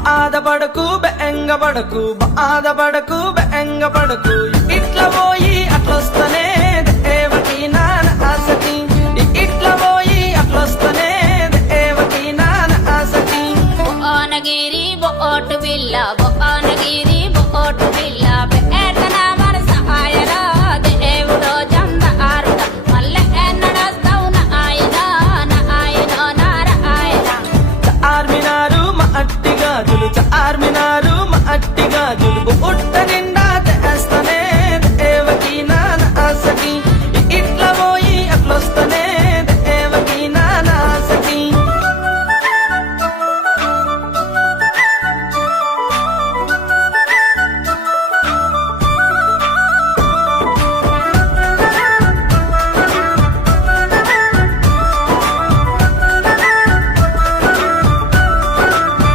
బాధపడకు బెంగపడకు బాధపడకు బెంగపడకు ఇట్లా పోయి అట్లొస్తనే దేవకి నాన్న ఆసకి ఇట్లా పోయి అట్లొస్తనే దేవకి నాన్న ఆసకి బొనగిరి బొట్టు బిల్ల బొనగిరి బొట్టు బిల్ల